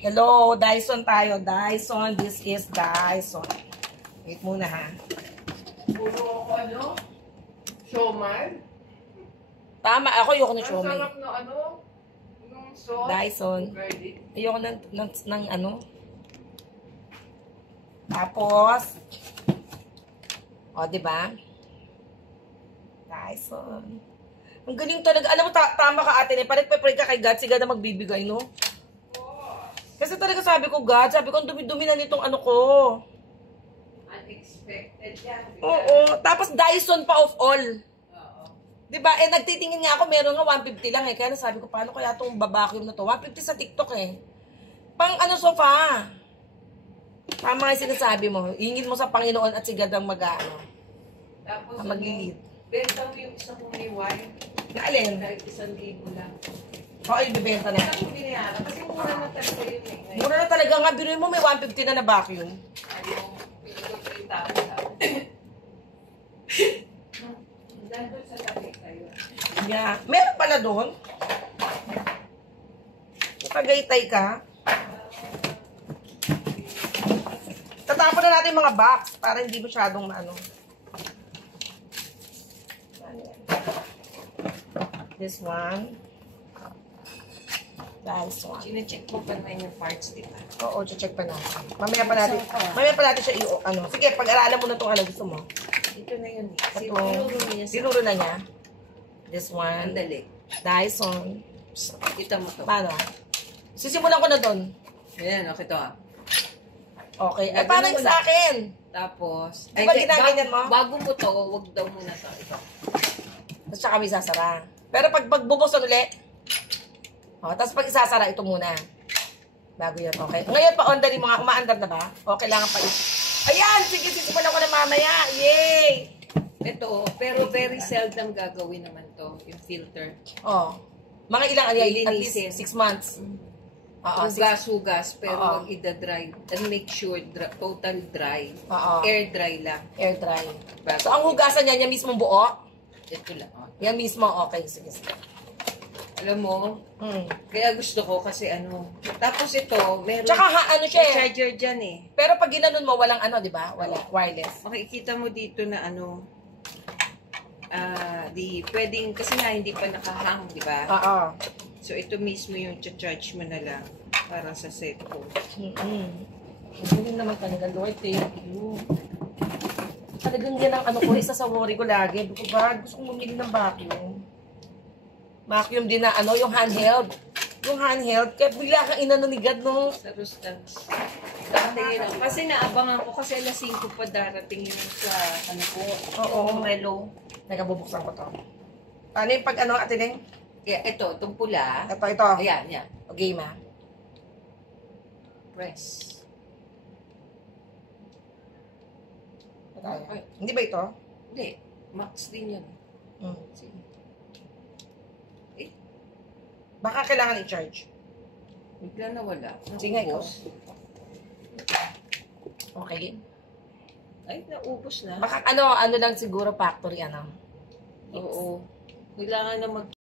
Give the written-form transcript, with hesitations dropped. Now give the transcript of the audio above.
Hello, Dyson tayo. Dyson, this is Dyson. Wait muna ha. Puro ako ano? Siomay? Tama, ako ayoko ng Ang siomay. sarap na ano? Nung sauce? Dyson. Garlic. Ayoko ng ano. Tapos, o, diba? Dyson. Ang galing talaga. Alam mo, tama ka ate. Parang pray ka kay God. Si God na magbibigay, no? Kasi talaga sabi ko, God, sabi ko, ang dumi-dumi na nitong ano ko. Unexpected yan. Oo. Tapos Dyson pa of all. Oo. Diba? Eh, nagtitingin nga ako, meron nga 150 lang eh. Kaya sabi ko, paano kaya itong babacuum na to? 150 sa TikTok eh. Pang ano, sofa. Tama nga yung sinasabi mo. Hingin mo sa Panginoon at si God ang mag-ano. Tapos Ang maglilid. benta mo yung isang may wine. Alin? Kahit 1,000 lang. Oo, ibibenta na. Saan mo binayaran? Kasi mura na talaga yun eh. Ngayon, Mura na talaga nga. Biruin mo, may 150 na na vacuum. yung pinagod ko yung tao lang. Dahil doon sa tabi kayo. Yeah. Meron pala doon. Tagaytay ka. Tatapon na natin yung mga box para hindi masyadong maano. This one. Dyson. Chine-check mo pa na yung parts, di ba? Oo, check pa natin. Mamaya pa natin siya ano. Sige, pag-aralan mo na itong ano gusto mo. Ito na yun eh. Ito. Sinuro niya sa... Tinuro na niya. This one. Andali. Dyson. Kita mo to. Paano? Sisimulan ko na doon. Ayan, okay to ah. Okay. Eh, Gagawin parang mo sa akin. Tapos... Di ba ginaganyan mo? Bago mo to, wag daw muna to. Ito. Tapos siya kami sasara. Pero pag bubuksan ulit, tapos pag isasara, ito muna. Bago yan, okay. Ngayon pa onda rin mga umaandar na ba? O, kailangan pa ito. Ayan! Sige, sisimulan ko na mamaya. Yay! Ito, pero very seldom gagawin naman to, yung filter. Oh. Mga ilang, at least Lilinisin. 6 months. Oo, Hugas-hugas, pero Oo. wag ida-dry. And make sure total dry. Oo. Air dry lang. Air dry. Bago. So, ang hugasan niya, yung mismong buo? Ito lang. Oh. Yan mismo, okay. Sige, sige. Alam mo, kaya gusto ko kasi ano. Tapos ito, meron Tsaka ano siya eh. charger dyan eh. Pero pag ginanon mo, walang ano, di ba? Wala. Wireless. Makikita mo dito na ano, pwedeng, kasi nga hindi pa nakahang, di ba? Oo. So, ito mismo yung charge mo na lang para sa cellphone. Hindi naman talaga, Lord. Thank you. Talagang yan ang ano ko, isa sa worry ko lagi. Gusto kong bumili ng vacuum. Vacuum din na ano, yung handheld. Yung handheld, kaya bigla kang inano ni God, no? Sa Rustans. Kasi naabangan ko kasi alas 5 pa darating yung sa ano ko. Oo. Yung relo. Teka, bubuksan ko to. Ano yung pag ano, Ate Ling? Yeah, ito, itong pula. Ito. Ayan, yan. Okay, ma. Press. Ay. Hindi ba ito? Hindi. Max din yan. Sige. Baka kailangan i-charge. Bigla na wala. Sige nga, ikaw. Naubos. Okay. Ay, naubos na. Baka ano lang siguro factory, ano? Oo. Kailangan na mag